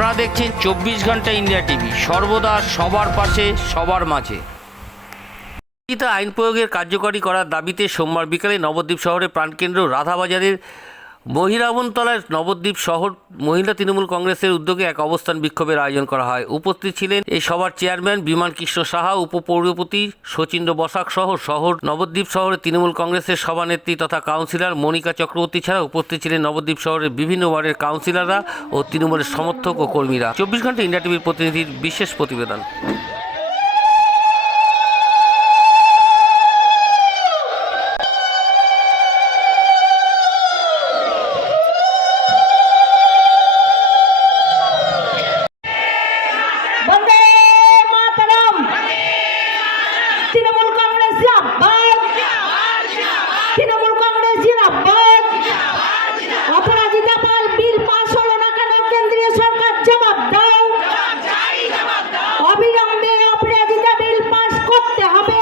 আপনারা দেখছেন চব্বিশ ঘণ্টা ইন্ডিয়া টিভি। সর্বদা সবার পাশে, সবার মাঝে। আইন প্রয়োগের কার্যকরী করার দাবিতে সোমবার বিকালে নবদ্বীপ শহরে প্রাণকেন্দ্র রাধাবাজারের মহিরাবনতলায় নবদ্বীপ শহর মহিলা তৃণমূল কংগ্রেসের উদ্যোগে এক অবস্থান বিক্ষোভের আয়োজন করা হয়। উপস্থিত ছিলেন এই সভার চেয়ারম্যান বিমান কৃষ্ণ সাহা, উপপৌরপতি শচীন্দ্র বসাক সহ শহর, নবদ্বীপ শহরের তৃণমূল কংগ্রেসের সভানেত্রী তথা কাউন্সিলর মনিকা চক্রবর্তী ছাড়া উপস্থিত ছিলেন নবদ্বীপ শহরের বিভিন্ন ওয়ার্ডের কাউন্সিলররা ও তৃণমূলের সমর্থক ও কর্মীরা। চব্বিশ ঘণ্টা ইন্ডিয়া টিভির প্রতিনিধির বিশেষ প্রতিবেদন। কংগ্রেস জিন্দাবাদ তৃণমূল কংগ্রেস জিন্দাবাদ অপরাজিতা পাল বিল পাস হলো না কেন কেন্দ্রীয় সরকার জবাব দাও অবিলম্বে অপরাজিতা বিল পাস করতে হবে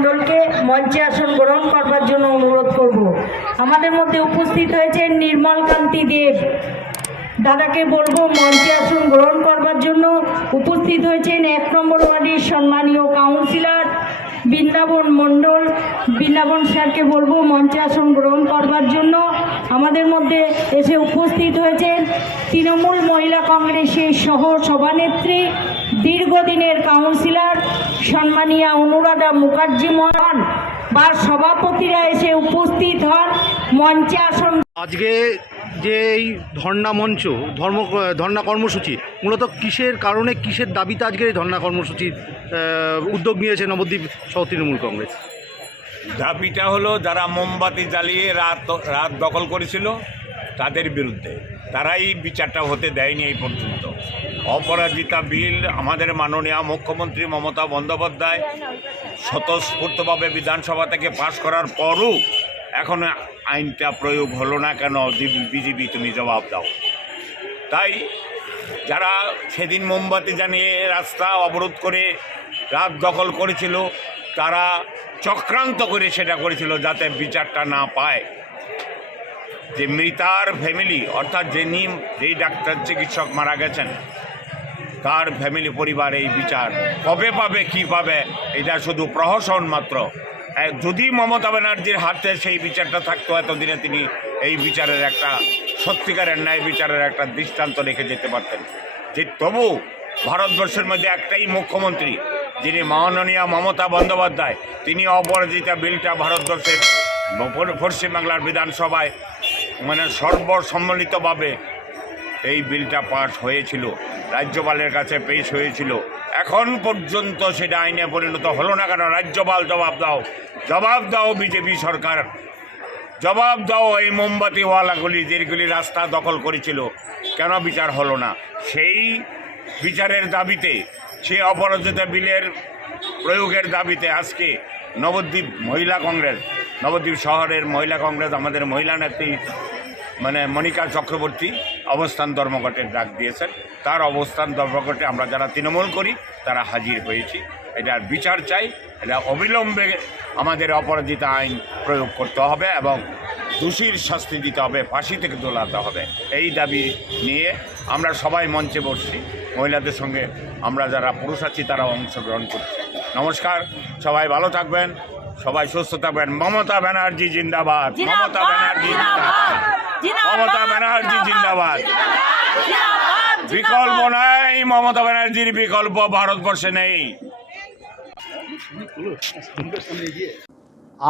মণ্ডলকে মঞ্চে আসন গ্রহণ করবার জন্য অনুরোধ করব। আমাদের মধ্যে উপস্থিত হয়েছে নির্মল কান্তি দেব। দাদাকে বলব, মঞ্চে আসন গ্রহণ করবার জন্য উপস্থিত হয়েছেন এক নম্বর ওয়ার্ডের সম্মানীয় কাউন্সিলর বৃন্দাবন মণ্ডল। বৃন্দাবন স্যারকে বলব, মঞ্চে আসন গ্রহণ করবার জন্য আমাদের মধ্যে এসে উপস্থিত হয়েছেন তৃণমূল মহিলা কংগ্রেসের সহ সভানেত্রী দীর্ঘদিনের কাউন্সিলর সম্মানীয় অনুরাধা মুখার্জি মহান বা সভাপতিরা এসে উপস্থিত হন মঞ্চে আসন। আজকে যে এই ধর্ণা মঞ্চ ধর্ম ধর্ণা কর্মসূচি মূলত কিসের কারণে কিসের দাবিতে আজকের এই ধর্ণা কর্মসূচির উদ্যোগ নিয়েছে নবদ্বীপ সহ তৃণমূল কংগ্রেস? দাবিটা হলো যারা মোমবাতি জ্বালিয়ে রাত রাত দখল করেছিল তাদের বিরুদ্ধে। তারাই বিচারটা হতে দেয়নি এই পর্যন্ত। অপরাজিতা বিল, আমাদের মাননীয় মুখ্যমন্ত্রী মমতা বন্দ্যোপাধ্যায় স্বতঃস্ফূর্তভাবে বিধানসভা থেকে পাশ করার পরও এখন আইনটা প্রয়োগ হলো না কেন? বিজেপি তুমি জবাব দাও। তাই যারা সেদিন মোমবাতি জানিয়ে রাস্তা অবরোধ করে রাত দখল করেছিল, তারা চক্রান্ত করে সেটা করেছিল যাতে বিচারটা না পায়। যে মৃতার ফ্যামিলি অর্থাৎ যিনি যেই ডাক্তার চিকিৎসক মারা গেছেন তার ফ্যামিলি পরিবার এই বিচার? কবে পাবে, কি পাবে? এটা শুধু প্রহসন মাত্র। যদি মমতা ব্যানার্জির হাতে সেই বিচারটা থাকতো, এতদিনে তিনি এই বিচারের একটা, সত্যিকারের ন্যায় বিচারের একটা দৃষ্টান্ত রেখে যেতে পারতেন। যে তবু ভারতবর্ষের মধ্যে একটাই মুখ্যমন্ত্রী, যিনি মাননীয় মমতা বন্দ্যোপাধ্যায়, তিনি অপরাজিতা বিলটা ভারতবর্ষের পশ্চিমবাংলার বিধানসভায় মানে সর্বসম্মিলিতভাবে এই বিলটা পাস হয়েছিল। রাজ্যপালের কাছে পেশ হয়েছিল। এখন পর্যন্ত সেটা আইনে পরিণত হলো না কেন? রাজ্যপাল জবাব দাও। জবাব দাও বিজেপি সরকার। জবাব দাও এই মোমবাতিওয়ালাগুলি যেগুলি রাস্তা দখল করেছিল। কেন বিচার হলো না? সেই বিচারের দাবিতে, সে অপরাজিতা বিলের প্রয়োগের দাবিতে আজকে নবদ্বীপ মহিলা কংগ্রেস, নবদ্বীপ শহরের মহিলা কংগ্রেস, আমাদের মহিলা নেত্রী মানে মনিকা চক্রবর্তী অবস্থান ধর্মঘটের ডাক দিয়েছেন। তার অবস্থান ধর্মঘটে আমরা যারা তৃণমূল করি, তারা হাজির হয়েছি। এটার বিচার চাই, এটা অবিলম্বে আমাদের অপরাজিতা আইন প্রয়োগ করতে হবে এবং দোষীর শাস্তি দিতে হবে, ফাঁসি থেকে দোলাতে হবে। এই দাবি নিয়ে আমরা সবাই মঞ্চে বসছি। মহিলাদের সঙ্গে আমরা যারা পুরুষ আছি তারা অংশগ্রহণ করছি। নমস্কার, সবাই ভালো থাকবেন, সবাই সুস্থ থাকবেন। মমতা ব্যানার্জি জিন্দাবাদ, মমতা ব্যানার্জি জিন্দাবাদ। মমতা ব্যানার্জি জিন্দাবাদ। বিকল্প নাই মমতা ব্যানার্জির বিকল্প ভারতবর্ষে নেই।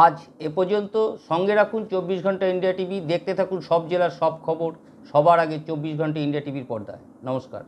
আজ এ পর্যন্ত সঙ্গে রাখুন চব্বিশ ঘণ্টা ইন্ডিয়া টিভি দেখতে থাকুন সব জেলার সব খবর সবার আগে চব্বিশ ঘণ্টা ইন্ডিয়া টিভির পর্দায়। নমস্কার।